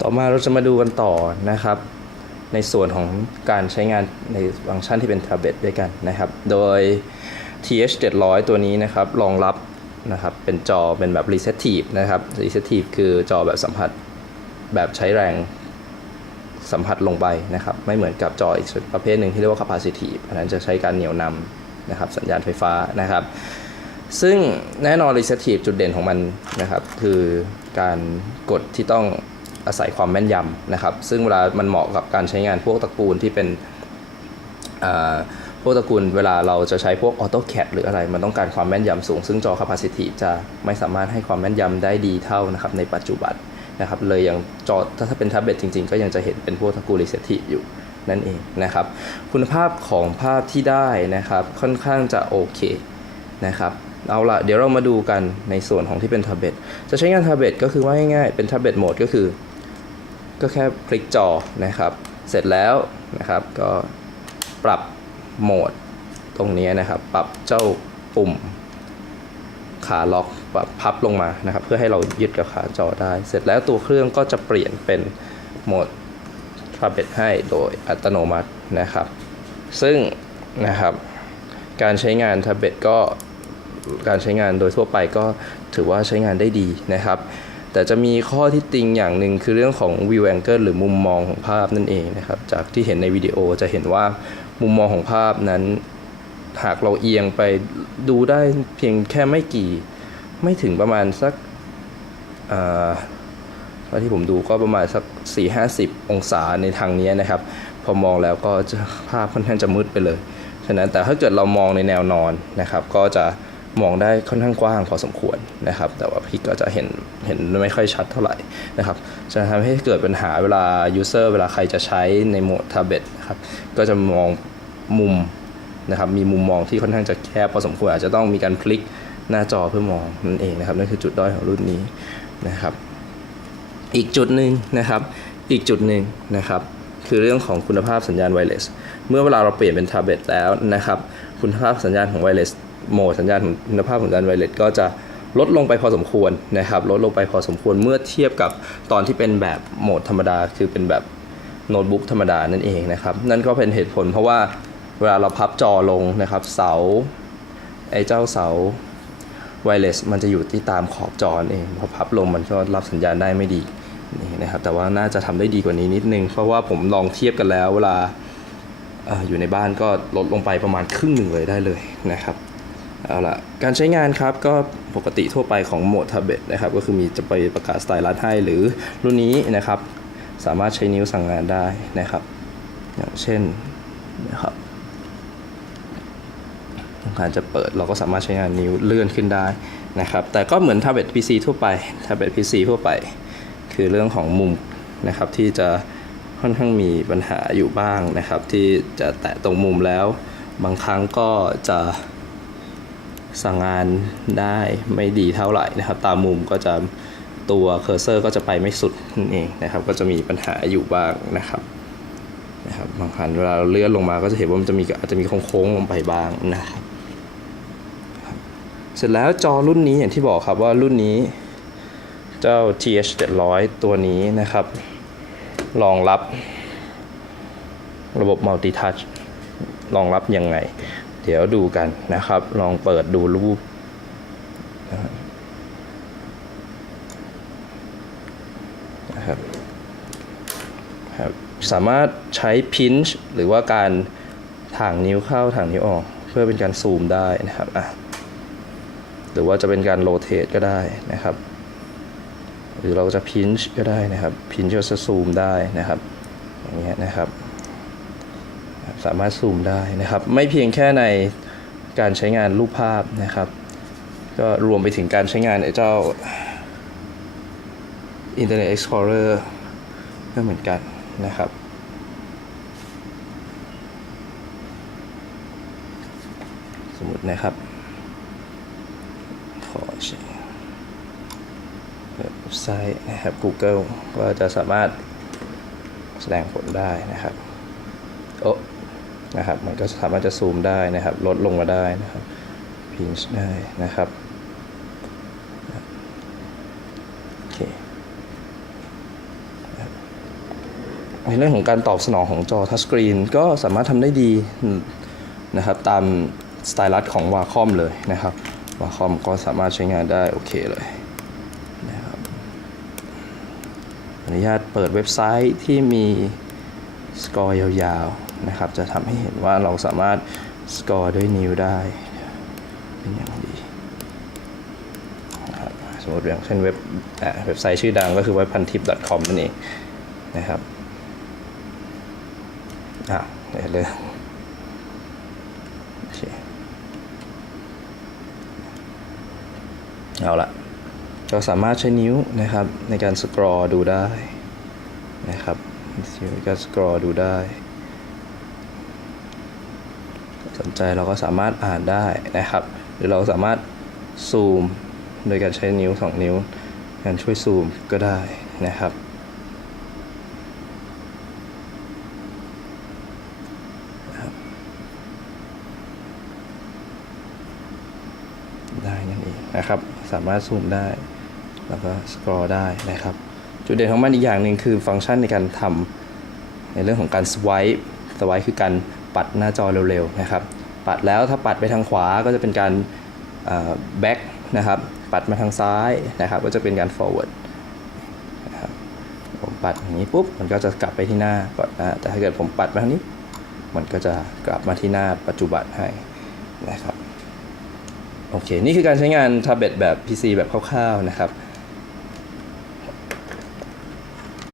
ต่อมาเราจะมาดูกันต่อนะครับ ในส่วนของการใช้งานในฟังก์ชันที่เป็น tablet ด้วยกันนะครับ โดย TH 700ตัวนี้นะครับรองรับนะครับเป็นจอเป็นแบบ receptive นะครับ receptive คือจอแบบสัมผัสแบบใช้แรงสัมผัสลงไปนะครับ ไม่เหมือนกับจออีกประเภทหนึ่งที่เรียกว่า capacitive อันนั้นจะใช้การเหนี่ยวนำนะครับสัญญาณไฟฟ้านะครับ ซึ่งแน่นอน receptive จุดเด่นของมันนะครับ คือการกดที่ต้อง อาศัยความแม่นยำนะครับ ซึ่งเวลามันเหมาะกับการใช้งานพวกตระกูลที่เป็นพวกตระกูลเวลาเราจะใช้พวก AutoCAD หรืออะไร มันต้องการความแม่นยำสูง ซึ่งจอ capacitive จะไม่สามารถให้ความแม่นยำได้ดีเท่านะครับในปัจจุบันนะครับเลยยังจอถ้าเป็นแท็บเล็ตจริงๆ ก็ยังจะเห็นเป็นพวกตระกูล receptive อยู่นั่นเองนะครับ คุณภาพของภาพที่ได้นะครับค่อนข้างจะโอเคนะครับเอาละเดี๋ยวเรามาดูกันในส่วนของที่เป็นแท็บเล็ตจะใช้งานแท็บเล็ตก็คือว่าง่ายๆเป็นแท็บเล็ตโหมดก็คือ ก็แค่คลิกจอนะครับ เสร็จแล้วนะครับก็ปรับโหมดตรงนี้นะครับ ปรับเจ้าปุ่มขาล็อกปรับพับลงมานะครับ เพื่อให้เรายึดกับขาจอได้ เสร็จแล้วตัวเครื่องก็จะเปลี่ยนเป็นโหมดท็บเล็ตให้โดยอัตโนมัตินะครับ ซึ่งนะครับการใช้งานท็บเล็ตก็การใช้งานโดยทั่วไปก็ถือว่าใช้งานได้ดีนะครับ แต่จะมีข้อที่ติงอย่างหนึ่งคือเรื่องของ view angle หรือมุมมองของภาพนั่นเองนะครับ จากที่เห็นในวิดีโอจะเห็นว่ามุมมองของภาพนั้น หากเราเอียงไปดูได้เพียงแค่ไม่กี่ ไม่ถึงประมาณสักอ่าเท่าที่ผมดูก็ประมาณสัก 4-50 องศาในทางนี้นะครับ พอมองแล้วก็จะภาพค่อนข้างจะมืดไปเลย ฉะนั้นแต่ถ้าเกิดเรามองในแนวนอนนะครับ ก็จะ มองได้ค่อนข้างกว้างพอสมควรนะครับ แต่ว่าพี่ก็จะเห็นเห็นไม่ค่อยชัดเท่าไหร่นะครับจะทำให้เกิดปัญหาเวลา user เวลาใครจะใช้ในโหมด tablet นะครับก็จะมองมุมนะครับมีมุมมองที่ค่อนข้างจะแคบพอสมควรอาจจะต้องมีการพลิกหน้าจอเพื่อมองนั่นเองนะครับนั่นคือจุดด้อยของรุ่นนี้นะครับ อีกจุดหนึ่งนะครับ อีกจุดหนึ่งนะครับ คือเรื่องของคุณภาพสัญญาณไวเลสเมื่อเวลาเราเปลี่ยนเป็นแท็บเล็ตแล้วนะครับ คุณภาพสัญญาณของไวเลส โหมดสัญญาณคุณภาพของสัญญาณไวเลสก็จะลดลงไปพอสมควรนะครับ ลดลงไปพอสมควรเมื่อเทียบกับตอนที่เป็นแบบโหมดธรรมดา คือเป็นแบบโน้ตบุ๊กธรรมดานั่นเองนะครับ นั่นก็เป็นเหตุผลเพราะว่าเวลาเราพับจอลงนะครับ เสาไอ้เจ้าเสาไวเลสมันจะอยู่ที่ตามขอบจอเองพอพับลงมันก็รับสัญญาณได้ไม่ดีนี่นะครับ แต่ว่าน่าจะทำได้ดีกว่านี้นิดนึง เพราะว่าผมลองเทียบกันแล้ว เวลาออยู่ในบ้านก็ลดลงไปประมาณครึ่งหนึ่งเลยได้เลยนะครับ เอาละการใช้งานครับก็ปกติทั่วไปของโหมด tablet นะครับก็คือมีจะไปประกาศสไตลัสให้หรือรุ่นนี้นะครับ สามารถใช้นิ้วสั่งงานได้นะครับ อย่างเช่นนะครับต้องการจะเปิดเราก็สามารถใช้งานนิ้วเลื่อนขึ้นได้นะครับ แต่ก็เหมือน tablet PC ทั่วไป tablet PC ทั่วไป คือเรื่องของมุมนะครับที่จะค่อนข้างมีปัญหาอยู่บ้างนะครับ ที่จะแตะตรงมุมแล้ว บางครั้งก็จะ สั่งงานได้ไม่ดีเท่าไหร่นะครับ ตามมุมก็จะตัวเคอร์เซอร์ก็จะไปไม่สุดนั่นเองนะครับ ก็จะมีปัญหาอยู่บ้างนะครับนะครับบางครั้งเวลาเราเลื่อนลงมาก็จะเห็นว่ามันจะมีอาจจะมีโค้งๆลงไปบ้างนะครับครับเสร็จแล้วจอรุ่นนี้อย่างที่บอกครับว่ารุ่นนี้ เจ้า TH 700ตัวนี้นะครับรองรับระบบ Multi Touch รองรับยังไง เดี๋ยวดูกันนะครับ ลองเปิดดูรูปนะครับครับสามารถใช้ pinch หรือว่าการถ่างนิ้วเข้าถ่างนิ้วออก เพื่อเป็นการซูมได้นะครับอะหรือว่าจะเป็นการโรเต e ก็ได้นะครับ หรือเราจะ pinch ก็ได้นะครับ pinch ก็จะซูมได้นะครับอย่างเงี้ยนะครับ สามารถซูมได้นะครับ ไม่เพียงแค่ในการใช้งานรูปภาพนะครับ ก็รวมไปถึงการใช้งานไอ้เจ้า Internet Explorer ก็เหมือนกันนะครับ สมมตินะครับ ขอเช็คเว็บไซต์นะครับ Google ก็จะสามารถแสดงผลได้นะครับ โอ้ นะครับมันก็สามารถจะซูมได้นะครับ ลดลงมาได้นะครับพินช์ได้นะครับโอเคในเรื่องของการตอบสนองของจอทัชสกรีนก็สามารถทำได้ดีนะครับตามสไตลัสของ Wacom เลยนะครับ Wacom ก็สามารถใช้งานได้โอเคเลยนะครับอนุญาตเปิดเว็บไซต์ที่มีสกอร์ยาวๆ นะครับ จะทำให้เห็นว่าเราสามารถสกอร์ด้วยนิ้วได้ เป็นอย่างดีนะครับสมมติอย่างเช่นเว็บอ่าเว็บไซต์ชื่อดังก็คือเว็บพันทิป .com นั่นเองนะครับอะเดี๋ยวเลยโอเอาละเราสามารถใช้นิ้วนะครับในการสครอดูได้นะครับในการสครอดูได้ สนใจเราก็สามารถอ่านได้นะครับ หรือเราสามารถซูมโดยการใช้นิ้ว 2 นิ้วการช่วยซูมก็ได้นะครับ ได้นั่นเองนะครับ สามารถซูมได้ แล้วก็สครอได้นะครับ จุดเด่นของมันอีกอย่างหนึ่งคือฟังก์ชันในการทำในเรื่องของการสว i ป์สว i ป์คือการ ปัดหน้าจอเร็วๆนะครับ ปัดแล้วถ้าปัดไปทางขวาก็จะเป็นการแบ็กนะครับ ปัดมาทางซ้ายนะครับ ก็จะเป็นการ forward นะครับผมปัดอย่างนี้ปุ๊บมันก็จะกลับไปที่หน้าก่อนนะแต่ถ้าเกิดผมปัดมาทางนี้ มันก็จะกลับมาที่หน้าปัจจุบันให้นะครับโอเค นี่คือการใช้งาน tablet แบบ PC แบบคร่าวๆนะครับ